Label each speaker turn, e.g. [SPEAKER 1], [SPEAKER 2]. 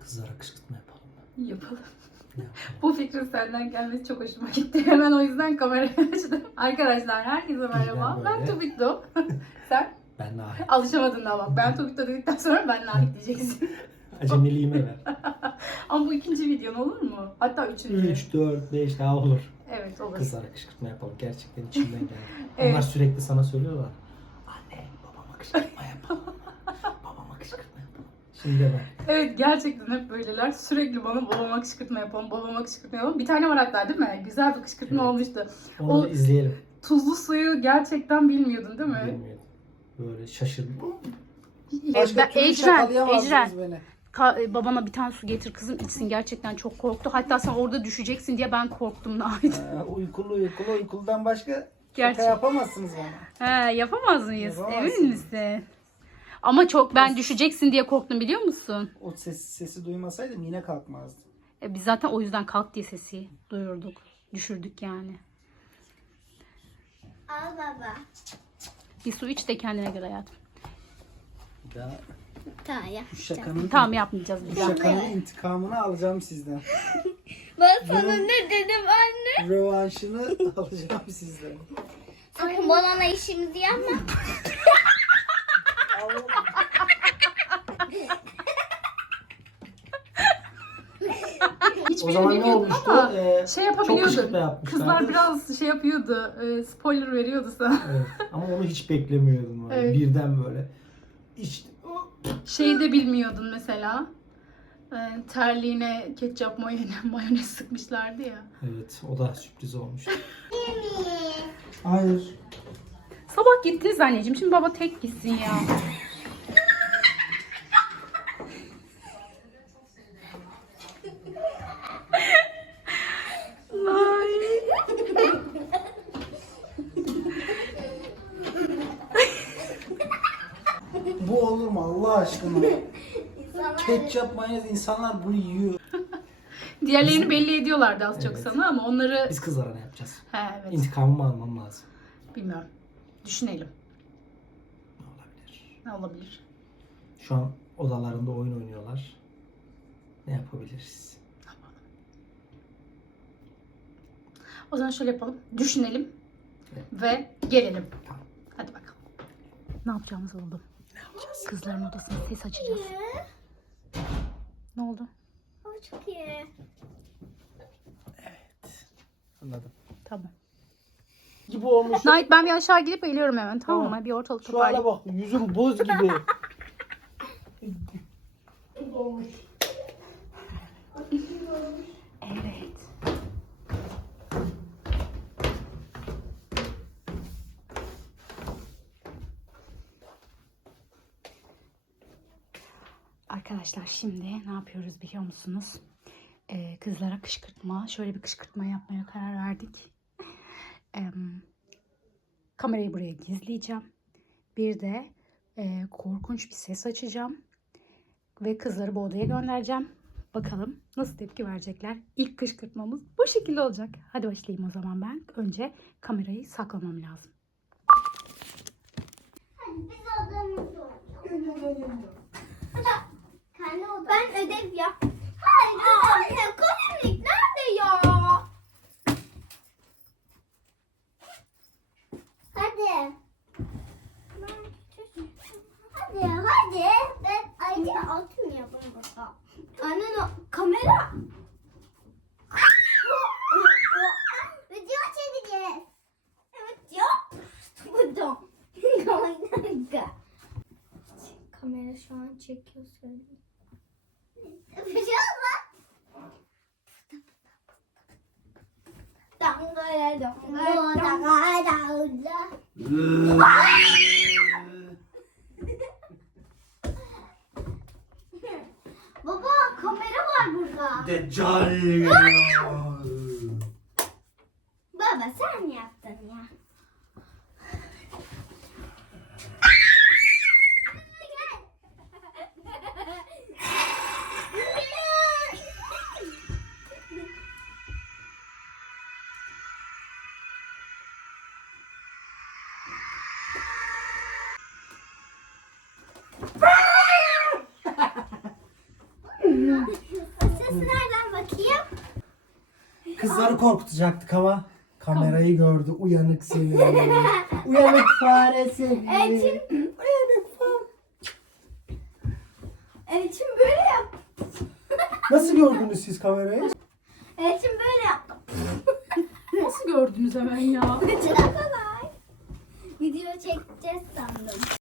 [SPEAKER 1] Kızlara kışkırtma yapalım mı?
[SPEAKER 2] Yapalım.
[SPEAKER 1] Ne yapalım?
[SPEAKER 2] Bu fikrin senden gelmesi çok hoşuma gitti. Hemen o yüzden kamerayı açtım. Arkadaşlar herkese merhaba. Ben
[SPEAKER 1] böyle.
[SPEAKER 2] Tobitto. Sen?
[SPEAKER 1] Ben Nahit.
[SPEAKER 2] alışamadın daha bak. Ben Tobitto dedikten sonra ben Nahit diyeceksin.
[SPEAKER 1] Acemiliğime ver.
[SPEAKER 2] Ama bu ikinci videon olur mu? Hatta üçüncü.
[SPEAKER 1] 3, 4, 5 daha olur.
[SPEAKER 2] Evet olur.
[SPEAKER 1] Kızlara kışkırtma yapalım. Gerçekten içimden geldi.
[SPEAKER 2] Evet.
[SPEAKER 1] Onlar sürekli sana söylüyorlar. Anne babama kışkırtma yapalım. Babama kışkırtma yapalım. Şimdi de ben.
[SPEAKER 2] Evet gerçekten hep böyleler. Sürekli bana babama kışkırtma yapalım, babama kışkırtma yapalım. Bir tane var hatta değil mi? Güzel bir kışkırtma
[SPEAKER 1] Evet.
[SPEAKER 2] olmuştu.
[SPEAKER 1] Onu
[SPEAKER 2] O
[SPEAKER 1] da izleyelim.
[SPEAKER 2] tuzlu suyu gerçekten bilmiyordun değil mi?
[SPEAKER 1] Bilmiyorum. Böyle şaşırdım.
[SPEAKER 3] Başka türlü şakalayamazdınız beni.
[SPEAKER 2] Babana bir tane su getir kızım içsin. Gerçekten çok korktu. Hatta sen orada düşeceksin diye ben korktum Nahit.
[SPEAKER 3] Uykuludan başka
[SPEAKER 2] Gerçek.
[SPEAKER 3] şaka yapamazsınız bana.
[SPEAKER 2] He, yapamaz mıyız?
[SPEAKER 3] Yapamazsın.
[SPEAKER 2] Emin misin? Ama çok ben düşeceksin diye korktum biliyor musun?
[SPEAKER 3] O sesi duymasaydım yine kalkmazdım.
[SPEAKER 2] Biz zaten o yüzden kalk diye sesi duyurduk. Düşürdük yani.
[SPEAKER 4] Al baba.
[SPEAKER 2] Bir su iç de kendine göre hayatım.
[SPEAKER 3] Ya
[SPEAKER 4] Tamam ya.
[SPEAKER 3] bu şakanın,
[SPEAKER 2] Tamam yapmayacağız
[SPEAKER 3] bu
[SPEAKER 2] bir daha.
[SPEAKER 3] şakanın intikamını alacağım sizden.
[SPEAKER 4] Ben sana ne dedim anne?
[SPEAKER 3] Rövanşını alacağım sizden.
[SPEAKER 4] Sakın bana işimizi yapma.
[SPEAKER 2] Hiç
[SPEAKER 1] O zaman ne
[SPEAKER 2] bilmiyordum
[SPEAKER 1] olmuştu?
[SPEAKER 2] ama
[SPEAKER 1] Çok
[SPEAKER 2] şey yapabiliyordu.
[SPEAKER 1] kışkırtma yapmışlardı.
[SPEAKER 2] Kızlar biraz şey yapıyordu. Spoiler veriyordu sana.
[SPEAKER 1] Evet. Ama onu hiç beklemiyordum. Böyle.
[SPEAKER 2] Evet.
[SPEAKER 1] Birden böyle. İşte.
[SPEAKER 2] Şeyi de bilmiyordun mesela. Terliğine ketçap mayonez sıkmışlardı ya.
[SPEAKER 1] Evet. O da sürpriz olmuş.
[SPEAKER 3] Hayır.
[SPEAKER 2] Sabah gittiniz anneciğim. Şimdi baba tek gitsin ya.
[SPEAKER 3] Bu olur mu Allah aşkına? Ketçap mayonez insanlar bunu yiyor.
[SPEAKER 2] Diğerlerini belli ediyorlardı az çok
[SPEAKER 1] Evet.
[SPEAKER 2] sana ama onları...
[SPEAKER 1] Biz kızlara ne yapacağız?
[SPEAKER 2] He evet.
[SPEAKER 1] İntikamımı almam lazım.
[SPEAKER 2] Bilmiyorum. Düşünelim.
[SPEAKER 1] Ne olabilir?
[SPEAKER 2] Ne olabilir?
[SPEAKER 1] Şu an odalarında oyun oynuyorlar. Ne yapabiliriz?
[SPEAKER 2] O zaman şöyle yapalım. Düşünelim.
[SPEAKER 1] Evet.
[SPEAKER 2] Ve gelelim.
[SPEAKER 1] Tamam.
[SPEAKER 2] Hadi bakalım. Ne yapacağımız oldu.
[SPEAKER 1] Ne yapacağız?
[SPEAKER 2] Kızların odasına ses açacağız. Ne oldu?
[SPEAKER 4] O çok iyi.
[SPEAKER 3] Anladım.
[SPEAKER 2] Tamam.
[SPEAKER 1] Gibi olmuş.
[SPEAKER 2] Nait ben bir aşağı gidip geliyorum hemen tamam mı?
[SPEAKER 1] Tamam.
[SPEAKER 2] Bir ortalık
[SPEAKER 3] Şu hale
[SPEAKER 2] toparlayayım.
[SPEAKER 3] bak yüzüm buz gibi.
[SPEAKER 2] Evet. Arkadaşlar şimdi ne yapıyoruz biliyor musunuz? Kızlara kışkırtma, şöyle bir kışkırtma yapmaya karar verdik. Kamerayı buraya gizleyeceğim. Bir de korkunç bir ses açacağım. Ve kızları bu odaya göndereceğim. Bakalım nasıl tepki verecekler. İlk kışkırtmamız bu şekilde olacak. Hadi başlayayım o zaman ben. Önce kamerayı saklamam lazım.
[SPEAKER 4] Hadi biz odamızda oynayalım. Kendi odamızda. Ben ödev yap. Hayır anne kalemlik nerede ya? Hadi. Hadi. Ben ayrıca atmıyor bunu burada. Anne kamera. Video çekeceğiz. Evet ya. Burada. Kamera şu an çekiyor söyleyeyim. Bir şey olmaz. Baba kamera var burada.
[SPEAKER 3] Deccal geliyor.
[SPEAKER 4] Baba sen yaptın ya. Sesi nereden bakayım?
[SPEAKER 3] Kızları korkutacaktık ama kamerayı gördü. Uyanık seni. Uyanık fare seni.
[SPEAKER 4] Elçin.
[SPEAKER 3] Uyanık fare.
[SPEAKER 4] Elçin böyle yap.
[SPEAKER 3] Nasıl gördünüz siz kamerayı?
[SPEAKER 4] Elçin böyle yap.
[SPEAKER 2] Nasıl gördünüz hemen ya?
[SPEAKER 4] Çok kolay. Video çekeceğiz sandım.